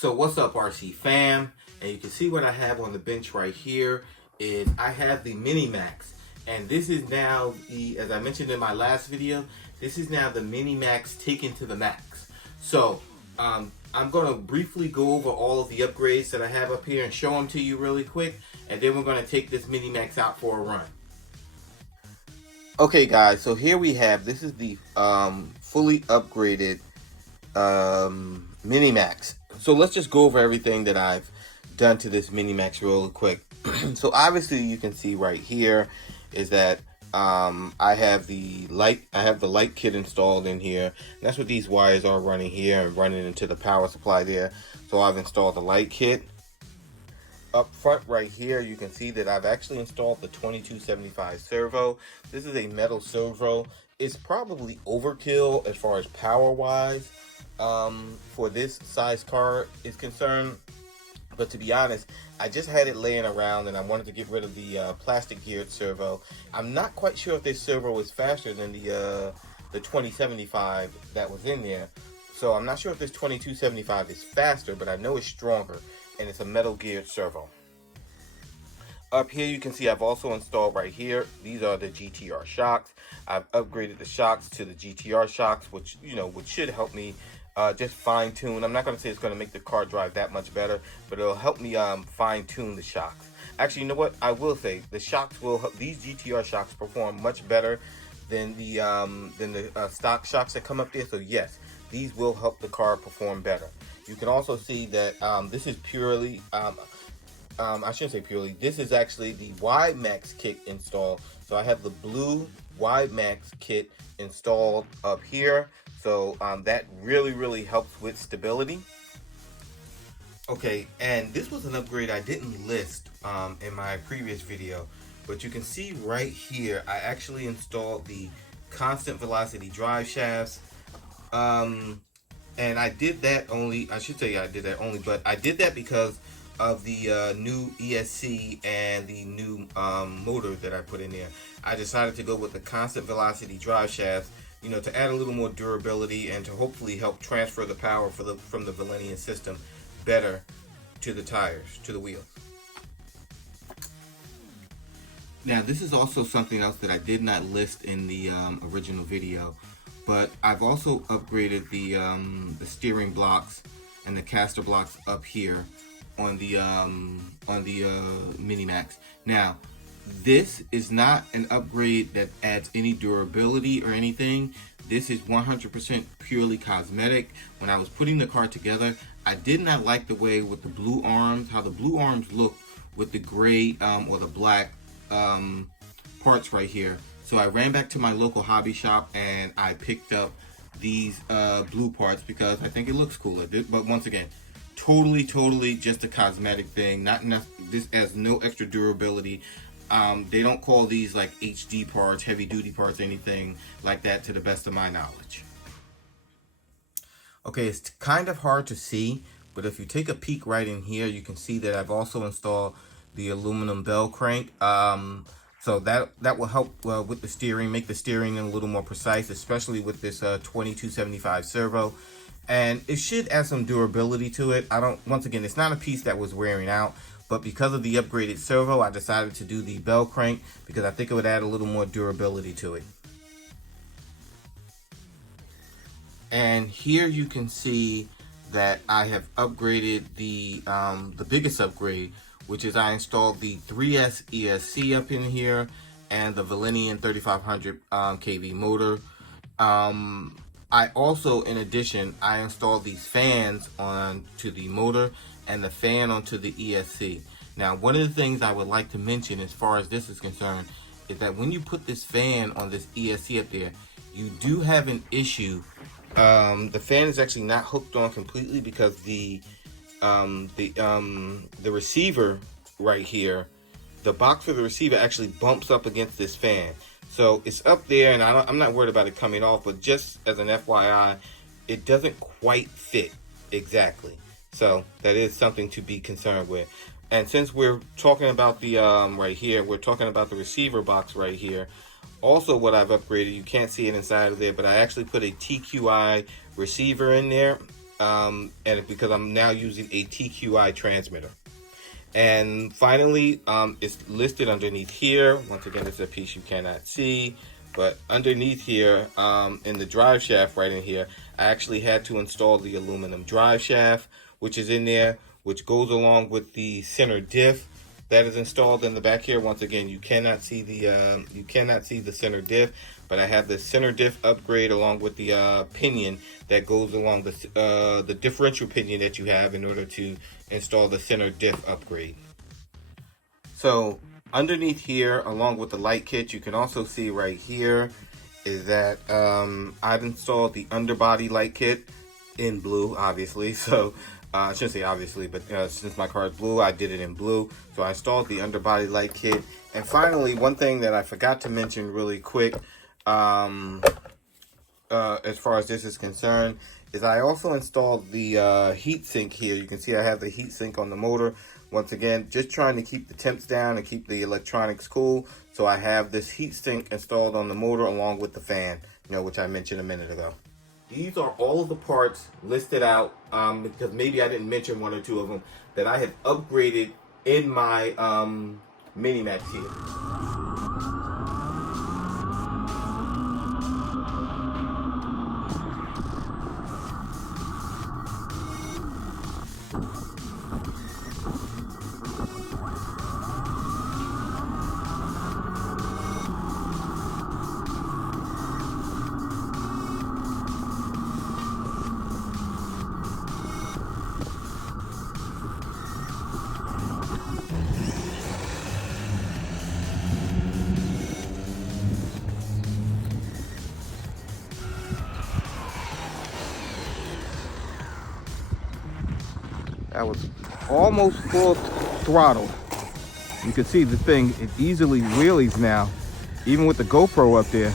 So what's up, RC fam? And you can see what I have on the bench right here is I have the Mini MAXX. And this is now the, as I mentioned in my last video, this is now the Mini MAXX taken to the max. So I'm going to briefly go over all of the upgrades that I have up here and show them to you really quick. And then we're going to take this Mini MAXX out for a run. Okay guys, so here we have, this is the fully upgraded Mini MAXX. So let's just go over everything that I've done to this Mini MAXX real quick. So obviously you can see right here is that I have the light kit installed in here. And that's what these wires are running here and running into the power supply there. So I've installed the light kit. Up front right here, you can see that I've actually installed the 2275 servo. This is a metal servo. It's probably overkill as far as power wise for this size car is concerned. But to be honest, I just had it laying around and I wanted to get rid of the plastic geared servo. I'm not quite sure if this servo is faster than the 2075 that was in there. So I'm not sure if this 2275 is faster, but I know it's stronger. And it's a metal geared servo. Up here you can see I've also installed right here, these are the GTR shocks. I've upgraded the shocks to the GTR shocks, which should help me just fine tune. I'm not going to say it's going to make the car drive that much better, but it'll help me fine tune the shocks. Actually, you know what? I will say the shocks will help, these GTR shocks perform much better than the stock shocks that come up there. So yes, these will help the car perform better. You can also see that this is purely, I shouldn't say purely, this is actually the MAXX kit installed. So I have the blue MAXX kit installed up here. So that really helps with stability. Okay, and this was an upgrade I didn't list in my previous video, but you can see right here, I actually installed the constant velocity drive shafts. And I did that only, I should say I did that only, but I did that because of the new ESC and the new motor that I put in there. I decided to go with the constant velocity drive shafts, to add a little more durability and to hopefully help transfer the power from the Valenian system better to the tires, to the wheels. Now this is also something else that I did not list in the original video. But I've also upgraded the steering blocks and the caster blocks up here on the Mini MAXX. Now, this is not an upgrade that adds any durability or anything. This is 100% purely cosmetic. When I was putting the car together, I did not like the way with the blue arms, how the blue arms look with the gray or the black parts right here. So I ran back to my local hobby shop and I picked up these blue parts because I think it looks cooler. But once again, totally just a cosmetic thing. Not enough. This has no extra durability. They don't call these like HD parts, heavy duty parts, anything like that to the best of my knowledge. Okay, it's kind of hard to see, but if you take a peek right in here, you can see that I've also installed the aluminum bell crank. So that will help with the steering, make the steering a little more precise, especially with this 2275 servo. And it should add some durability to it. Once again, it's not a piece that was wearing out, but because of the upgraded servo, I decided to do the bell crank because I think it would add a little more durability to it. And here you can see that I have upgraded the biggest upgrade, which is I installed the 3S ESC up in here and the Valenian 3500 kV motor. I also, in addition, I installed these fans onto the motor and the fan onto the ESC. Now, one of the things I would like to mention as far as this is concerned is that when you put this fan on this ESC up there, you do have an issue. The fan is actually not hooked on completely because the receiver right here, the box for the receiver actually bumps up against this fan. So it's up there and I'm not worried about it coming off, but just as an FYI, it doesn't quite fit exactly. So that is something to be concerned with. And since we're talking about the right here, we're talking about the receiver box right here. Also, what I've upgraded, you can't see it inside of there, but I actually put a TQI receiver in there. and because I'm now using a TQI transmitter. And finally, it's listed underneath here. Once again, it's a piece you cannot see, but underneath here, in the drive shaft right in here, I actually had to install the aluminum drive shaft, which is in there, which goes along with the center diff that is installed in the back here. Once again, you cannot see the center diff, but I have the center diff upgrade along with the pinion that goes along the differential pinion that you have in order to install the center diff upgrade. So underneath here, along with the light kit, you can also see right here is that I've installed the underbody light kit in blue, obviously. So I shouldn't say obviously, but since my car is blue, I did it in blue. So I installed the underbody light kit. And finally, one thing that I forgot to mention really quick, as far as this is concerned, is I also installed the heat sink here. You can see I have the heat sink on the motor. Once again, just trying to keep the temps down and keep the electronics cool. So I have this heat sink installed on the motor along with the fan, which I mentioned a minute ago. These are all of the parts listed out, because maybe I didn't mention one or two of them, that I have upgraded in my Mini MAXX here. That was almost full throttle. You can see the thing, it easily wheelies now, even with the GoPro up there.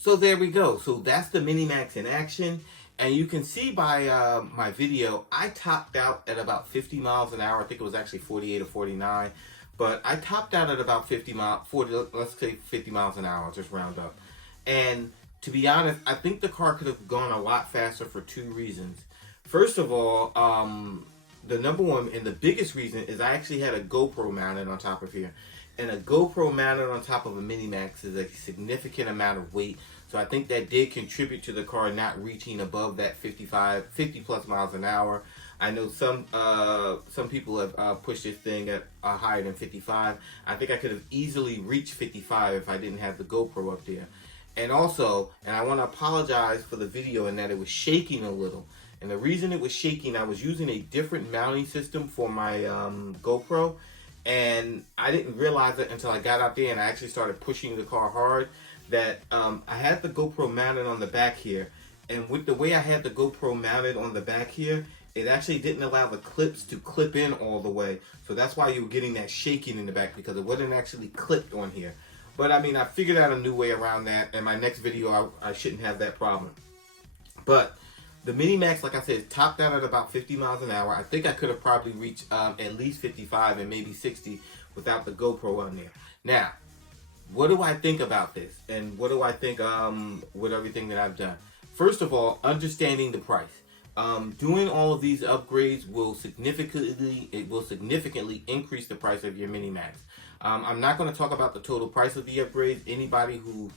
So there we go. So that's the Mini MAXX in action. And you can see by my video, I topped out at about 50 miles an hour. I think it was actually 48 or 49. But I topped out at about 50 miles an hour, just round up. And to be honest, I think the car could have gone a lot faster for two reasons. First of all, the number one and the biggest reason is I actually had a GoPro mounted on top of here. And a GoPro mounted on top of a Mini MAXX is a significant amount of weight. So I think that did contribute to the car not reaching above that 50 plus miles an hour. I know some people have pushed this thing at higher than 55. I think I could have easily reached 55 if I didn't have the GoPro up there. And also, and I want to apologize for the video in that it was shaking a little. And the reason it was shaking, I was using a different mounting system for my GoPro. And I didn't realize it until I got out there and I actually started pushing the car hard that I had the GoPro mounted on the back here. And with the way I had the GoPro mounted on the back here, it actually didn't allow the clips to clip in all the way. So that's why you were getting that shaking in the back, because it wasn't actually clipped on here. But I mean, I figured out a new way around that. In my next video, I shouldn't have that problem. But The Mini MAXX, like I said, topped out at about 50 miles an hour. I think I could have probably reached at least 55 and maybe 60 without the GoPro on there. Now, what do I think about this? And what do I think with everything that I've done? First of all, understanding the price. Doing all of these upgrades will significantly increase the price of your Mini MAXX. I'm not going to talk about the total price of the upgrades. Anybody who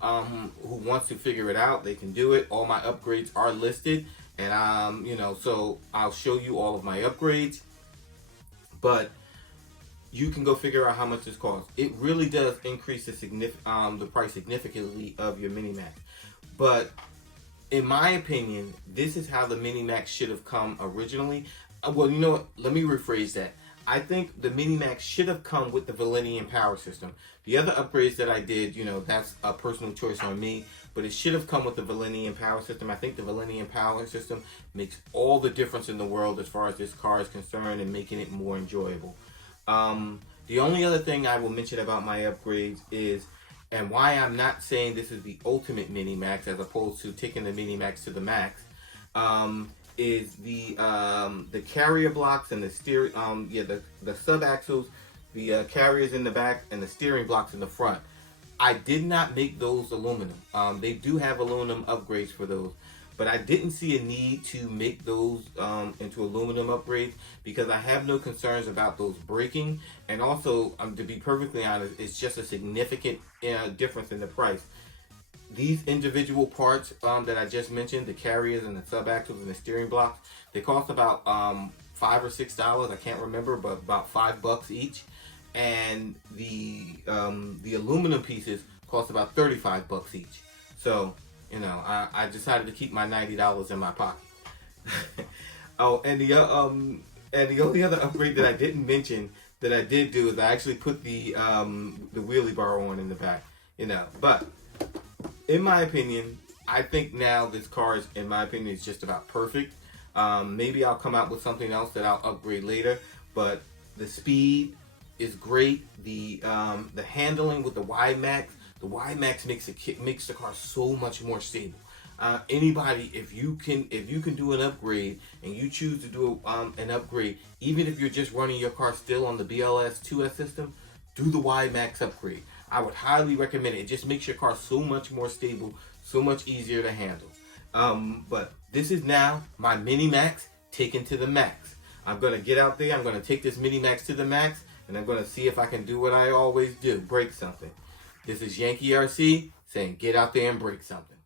wants to figure it out, they can do it. All my upgrades are listed, and so I'll show you all of my upgrades. But you can go figure out how much this costs. It really does increase the price significantly of your Mini MAXX. But in my opinion, this is how the Mini MAXX should have come originally. Well, you know what? Let me rephrase that. I think the Mini MAXX should have come with the Valenium power system. The other upgrades that I did, that's a personal choice on me, but it should have come with the Valenium power system. I think the Valenium power system makes all the difference in the world as far as this car is concerned and making it more enjoyable. The only other thing I will mention about my upgrades is, and why I'm not saying this is the ultimate Mini MAXX as opposed to taking the Mini MAXX to the max, is the carrier blocks and the steering, the sub axles, the carriers in the back, and the steering blocks in the front. I did not make those aluminum. They do have aluminum upgrades for those, but I didn't see a need to make those into aluminum upgrades because I have no concerns about those breaking. And also, to be perfectly honest, it's just a significant difference in the price. These individual parts that I just mentioned, the carriers and the sub axles and the steering blocks, they cost about $5 or $6. I can't remember, but about $5 each. And the aluminum pieces cost about $35 each. So, I decided to keep my $90 in my pocket. Oh, and the only other upgrade that I didn't mention that I did do is I actually put the wheelie bar on in the back. But in my opinion, I think now this car is, in my opinion, is just about perfect. Maybe I'll come out with something else that I'll upgrade later, but the speed is great. The handling with the WiMAXX makes the car so much more stable. Anybody, if you can do an upgrade and you choose to do an upgrade, even if you're just running your car still on the BLS 2S system, do the WiMAXX upgrade. I would highly recommend it. It just makes your car so much more stable, so much easier to handle. But this is now my Mini MAXX taken to the max. I'm gonna get out there. I'm gonna take this Mini MAXX to the max, and I'm gonna see if I can do what I always do: break something. This is Yankee RC saying, get out there and break something.